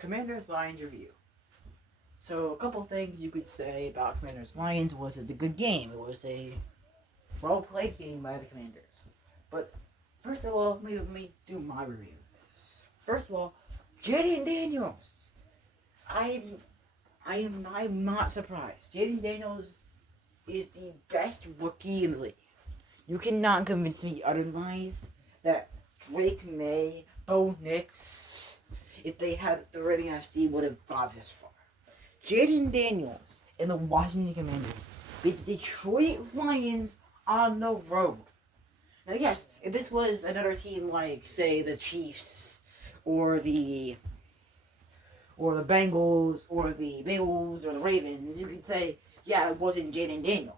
Commanders Lions review. So a couple things you could say about Commanders Lions was it's a good game. It was a well played game by the Commanders. But first of all, let me do my review of this. First of all, Jaden Daniels. I'm I'm not surprised. Jaden Daniels is the best rookie in the league. You cannot convince me otherwise that Drake May, Bo Nix, if they had the Reading FC, would have got this far. Jaden Daniels and the Washington Commanders beat the Detroit Lions on the road. Now, yes, if this was another team like, say, the Chiefs or the Bengals or the Bills or the Ravens, you could say, yeah, it wasn't Jaden Daniels.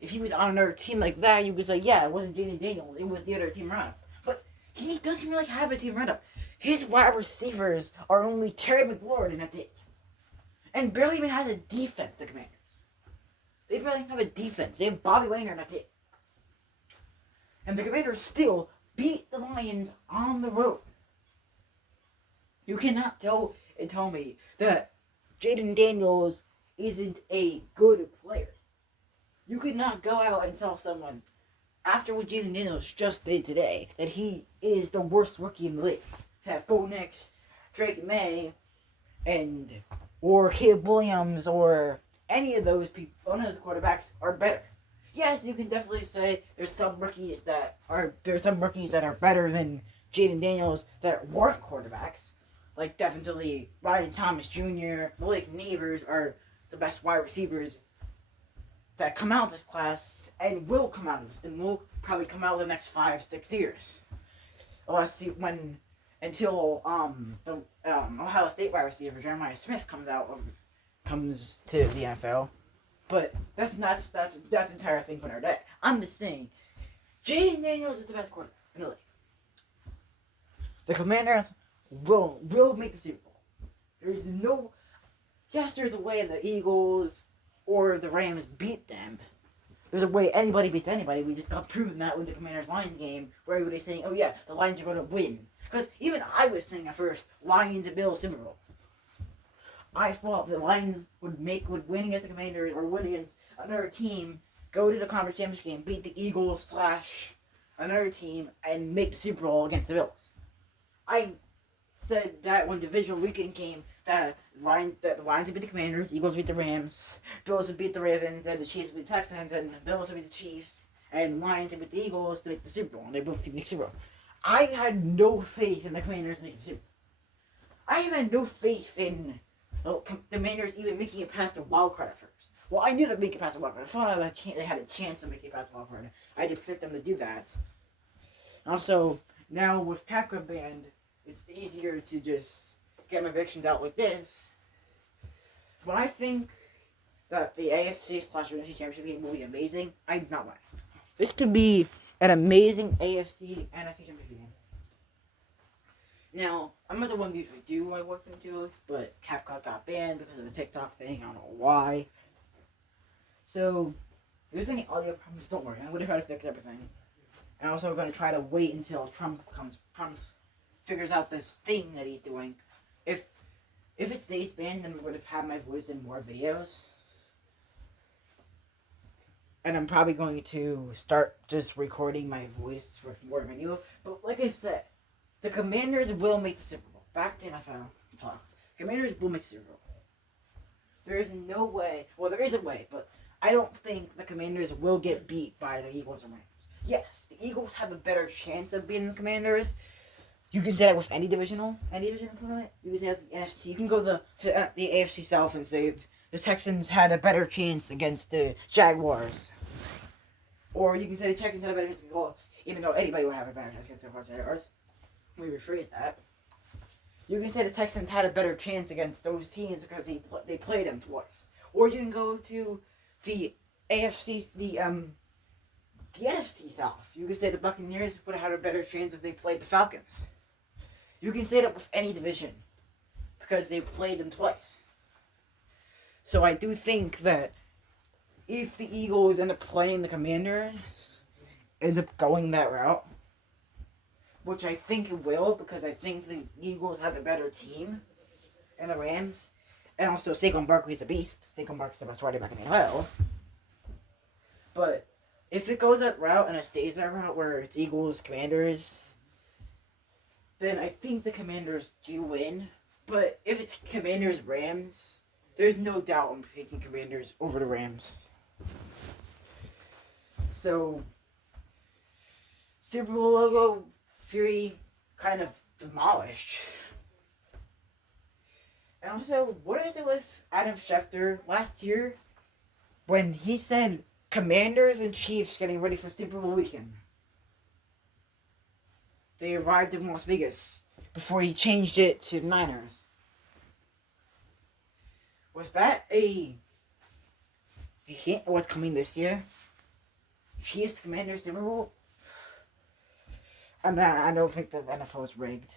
If he was on another team like that, you could say, yeah, it wasn't Jaden Daniels, it was the other team run. But he doesn't really have a team run up. His wide receivers are only Terry McLaurin, and that's it. And barely even has a defense, the Commanders. They barely have a defense. They have Bobby Wagner, and that's it. And the Commanders still beat the Lions on the road. You cannot tell me that Jaden Daniels isn't a good player. You could not go out and tell someone, after what Jaden Daniels just did today, that he is the worst rookie in the league. That Bo Nix, Drake May, or Caleb Williams, or any of those people, none of those quarterbacks are better. Yes, you can definitely say there's some rookies that are better than Jaden Daniels that weren't quarterbacks. Like definitely Ryan Thomas Jr., Malik Neighbors are the best wide receivers that come out of this class and will probably come out in the next 5-6 years. Until the Ohio State wide receiver Jeremiah Smith comes to the NFL. But that's the entire thing for another day. I'm just saying, Jaden Daniels is the best quarterback in the league. The Commanders will make the Super Bowl. There's a way the Eagles or the Rams beat them. There's a way anybody beats anybody. We just got proven that with the Commanders Lions game, where everybody's saying, "Oh yeah, the Lions are going to win." Because even I was saying at first, Lions and Bills Super Bowl. I thought the Lions would win against the Commanders or win against another team, go to the conference championship game, beat the Eagles / another team, and make the Super Bowl against the Bills. I said that when divisional weekend came, that the Lions would beat the Commanders, Eagles would beat the Rams, Bills would beat the Ravens, and the Chiefs would beat the Texans, and the Bills would beat the Chiefs, and Lions would beat the Eagles to make the Super Bowl, and they both beat the Super Bowl. I had no faith in the Commanders making the Super Bowl. I had no faith in the Commanders even making it past the wild card at first. Well, I knew they'd make it past the wild card. I thought they had a chance of making it past the wild card. I did predict them to do that. Also, now with Capcom banned, it's easier to just get my predictions out like this. When I think that the AFC/NFC Championship game will be amazing, I'm not lying. This could be an amazing AFC/NFC Championship game. Now, I'm not the one who usually do my work videos, but CapCut got banned because of the TikTok thing. I don't know why. So, if there's any audio problems, don't worry. I'm going to try to fix everything. And also, I'm going to try to wait until Trump figures out this thing that he's doing. If it stays banned, then we're going to have my voice in more videos. And I'm probably going to start just recording my voice for more video. But like I said, the Commanders will make the Super Bowl. Back to NFL talk. Commanders will make the Super Bowl. There is no way. Well, there is a way, but I don't think the Commanders will get beat by the Eagles or Rams. Yes, the Eagles have a better chance of beating the Commanders. You can say that with any divisional opponent. You can say that the NFC. You can go to the AFC South and say the Texans had a better chance against the Jaguars. Or you can say the Texans had a better chance against the Colts, even though anybody would have a better chance against the Jaguars. Let me rephrase that. You can say the Texans had a better chance against those teams because they played them twice. Or you can go to the NFC South. You can say the Buccaneers would have had a better chance if they played the Falcons. You can say that with any division because they played them twice. So I do think that if the Eagles end up playing the Commanders, end up going that route, which I think it will because I think the Eagles have a better team, and the Rams. And also, Saquon Barkley's a beast. Saquon Barkley's the best running back in the NFL. But if it goes that route and it stays that route where it's Eagles, Commanders, then I think the Commanders do win. But if it's Commanders, Rams, there's no doubt I'm taking Commanders over the Rams. So, Super Bowl logo, Fury kind of demolished. And also, what is it with Adam Schefter last year when he said Commanders and Chiefs getting ready for Super Bowl weekend? They arrived in Las Vegas before he changed it to Niners. Was that a hint of what's coming this year? Chiefs, Commanders, Super Bowl? I don't think the NFL is rigged.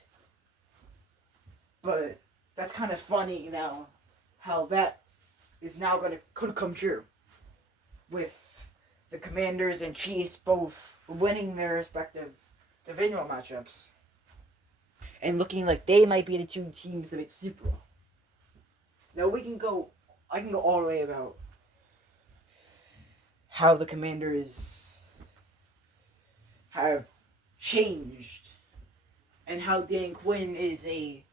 But that's kind of funny now, how that is now could come true. With the Commanders and Chiefs both winning their respective divisional matchups. And looking like they might be the two teams that make the Super Bowl. Now I can go all the way about how the Commanders have changed and how Dan Quinn is a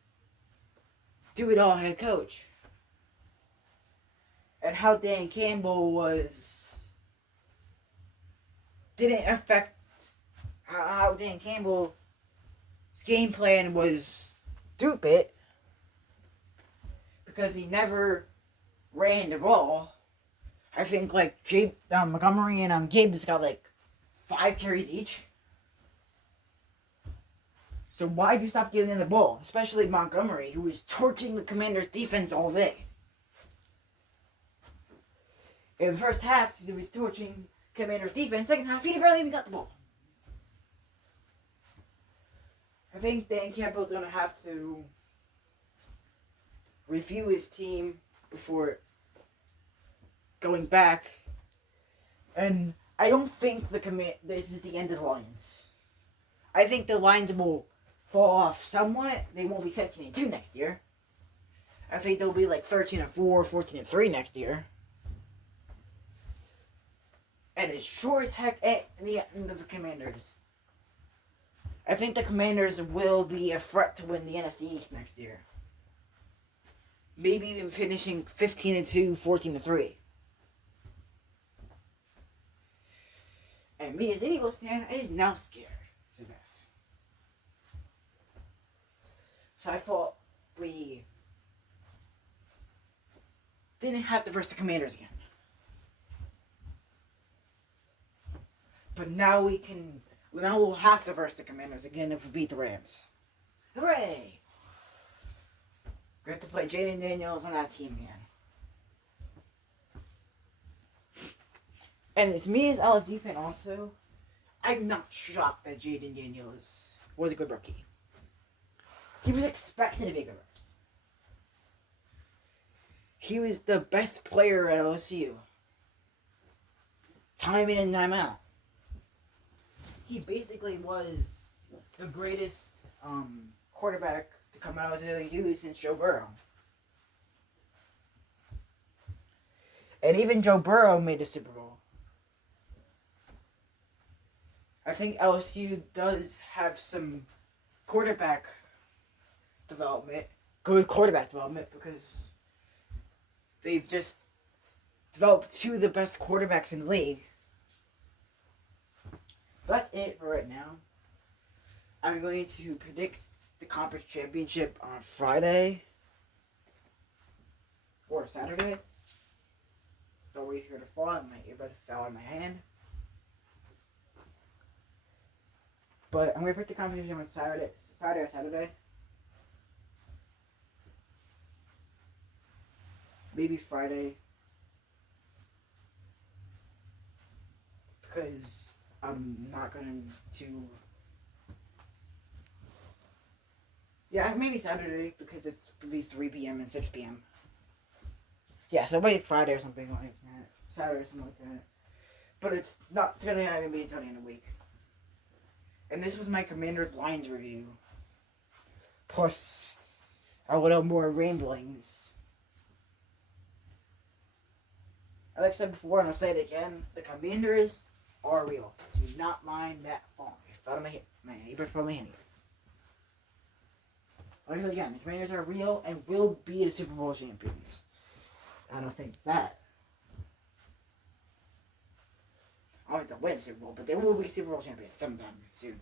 do-it-all head coach. And how Dan Campbell didn't affect how Dan Campbell's game plan was stupid because he never ran the ball. I think like Montgomery and Gabe just got like 5 carries each. So why do you stop giving them the ball? Especially Montgomery, who was torching the Commanders' defense all day. In the first half, he was torching Commanders' defense. Second half, he barely even got the ball. I think Dan Campbell's going to have to review his team before going back. And I don't think this is the end of the Lions. I think the Lions will fall off somewhat. They won't be 15-2 next year. I think they'll be like 13-4, 14-3 next year. And it's sure as heck at the end of the Commanders. I think the Commanders will be a threat to win the NFC East next year. Maybe even finishing 15-2, 14-3. And me as an Eagles fan is now scared to death. So I thought we didn't have to verse the Commanders again. But now we'll have to verse the Commanders again if we beat the Rams. Hooray! We have to play Jaden Daniels on that team again. And as me as LSU fan also, I'm not shocked that Jaden Daniels was a good rookie. He was expected to be a good rookie. He was the best player at LSU. Time in and time out. He basically was the greatest quarterback to come out of the LSU since Joe Burrow. And even Joe Burrow made a Super Bowl. I think LSU does have some quarterback development, good quarterback development, because they've just developed 2 of the best quarterbacks in the league. That's it for right now. I'm going to predict the conference championship on Friday or Saturday. Don't wait for it to fall. My earbud fell in my hand. But I'm going to pick the competition on Friday or Saturday. Maybe Friday. Because I'm not going to... Yeah, maybe Saturday, because it's going to be 3 p.m. and 6 p.m. Yeah, so maybe Friday or something like that. Saturday or something like that. But it's not going to be until the end of the week. And this was my Commanders Lions review. Plus, a little more ramblings. Like I said before, and I'll say it again, the Commanders are real. Do not mind that phone. It fell on my neighbor fell on my hand here. Like I said again, the Commanders are real and will be the Super Bowl champions. I don't think that. I don't think they'll win the Super Bowl, but they will be Super Bowl champions sometime soon.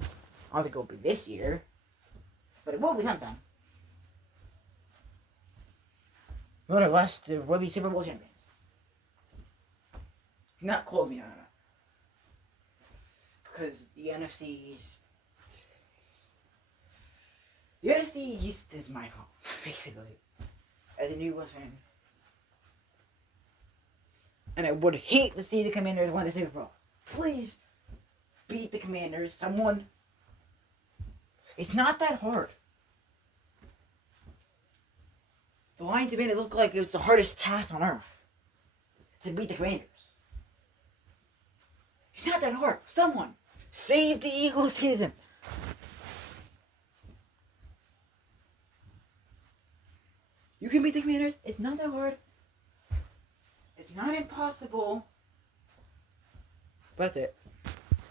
I don't think it will be this year, but it will be sometime. Nonetheless, they will be Super Bowl champions. Not quote me on that. Because the NFC East. The NFC East is my home, basically. As a New England fan. And I would hate to see the Commanders win the Super Bowl. Please beat the Commanders. Someone. It's not that hard. The Lions made it look like it was the hardest task on earth to beat the Commanders. It's not that hard. Someone save the Eagles season. You can beat the Commanders. It's not that hard. It's not impossible. But that's it.